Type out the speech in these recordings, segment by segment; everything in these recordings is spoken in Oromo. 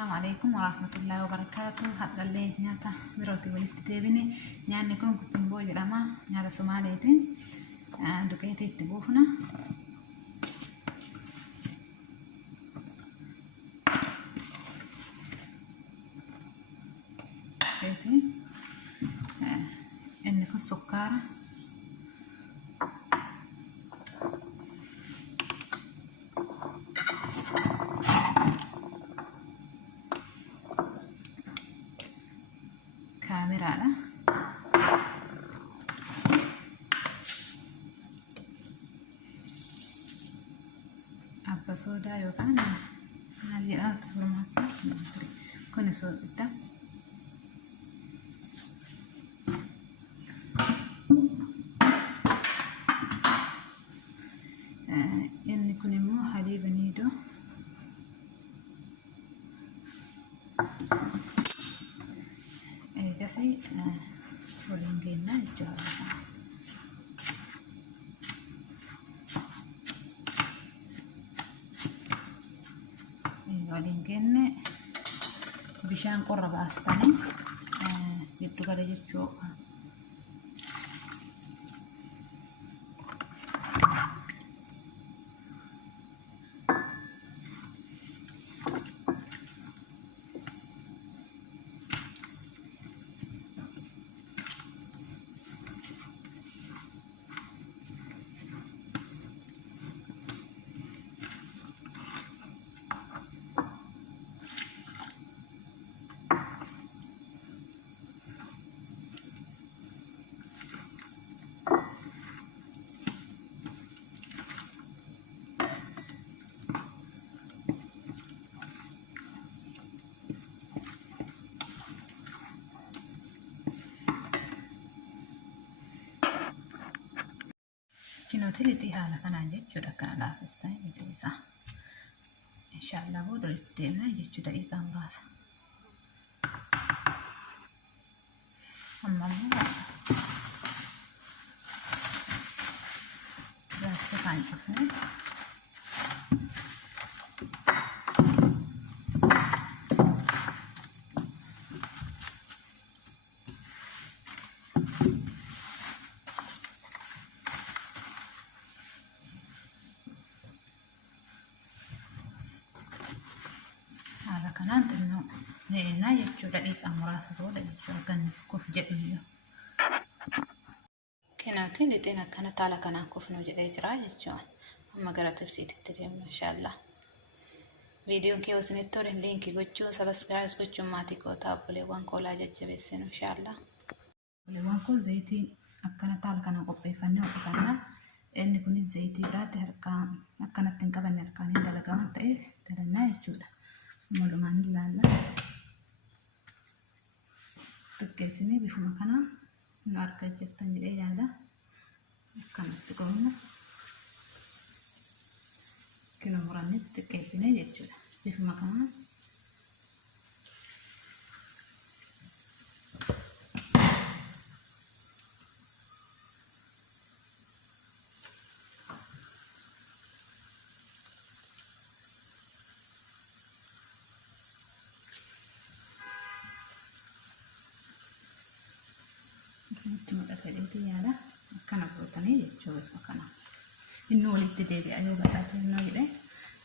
السلام عليكم ورحمة الله وبركاته. هذا اللي نياتا بروتي ولتتابني نيان نكون كنت مبوج لما نياتا سوماليتين دوكيتي تبوفنا دوكيتي إنك السكر كاميرا apa soda yo kan nali atau formasi kone soda ini kone mo halib nido kasi walang gina ito walang gina bishaan qorra baastanii jiddu gala jechuudha. Kinooti litii haala kanaan jechuudha kana laafistaa ija isaa inshaallah booda itti deemna jechuudha daqiiqaa muraasa amma gaasta kan cufne kanaan xinnoo neennaa jechuudha daqiiqaa muraasa booda jechuudha kan kuf jedhu kinaati lixeen akkana taala kanaan kufnuu jedhee jira jechuudha amma gara tibsiititti deemna inshaallah viidiyoon kee wasinitti tole liinkii gochuun sabaskiraayis gochuun maatii kootaa obboleewwan koolaa jajjabeessinu inshaallah obboleewwan koo zayitii akkana taala kanaan qopheeffannee hojjetannaa inni kunis zayitii biraatti harkaan akkanatti hin qabanne harkaan hin dalagaman ta'eef dalannaa jechuudha. Malumaan ilaalla xiqqeessinee bifuma kanaan nu argaa jirtan jedhee yaada akkanatti qoonna kina murannee xiqqeessinee jechuudha bifuma kanaan itti mul'ata dheetii yaada akkana gootanii jechuudha kana inni walitti deebi'a yoo badhaate innoo jedhe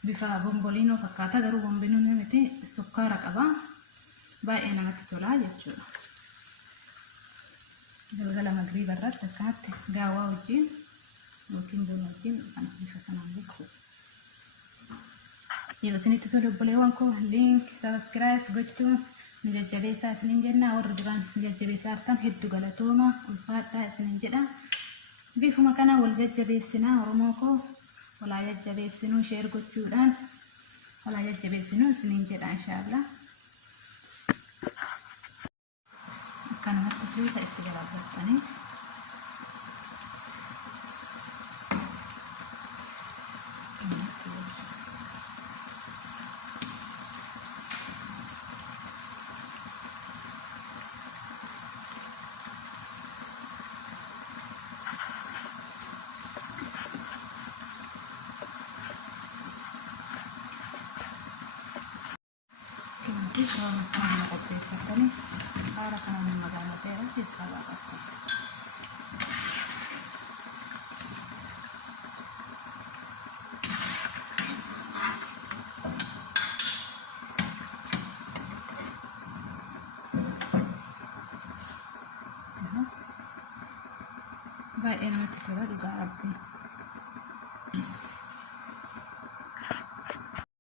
bifa bomboliinoo fakkaata garuu bomboliinoo miti sukkaara qaba baay'ee namatti tolaa jechuudha. Galgala magriiba irratti akkanatti gaawaa wajjin yookiin buna wajjin kan bifa kanaan beeku. Yoo isinitti tole obboleewwan koo liink sabaskiraayis gochuun jajjabeessaa isiniin jenna warri duraan jajjabeessaa hartan hedduu galatooma ulfaadhaa isiniin jedha bifuma kana wal jajjabeessinaa oromoo koo walaa jajjabeessinuu sheer gochuudhaan walaa jajjabeessinuu isiniin jedha inshaallah akkanumatti suuta itti garaagarattanii Kana qopheeffatanii haala kanaan magaalaa dheeraa keessaa baafatu. Baay'ee namatti tola dhugaa rabbii.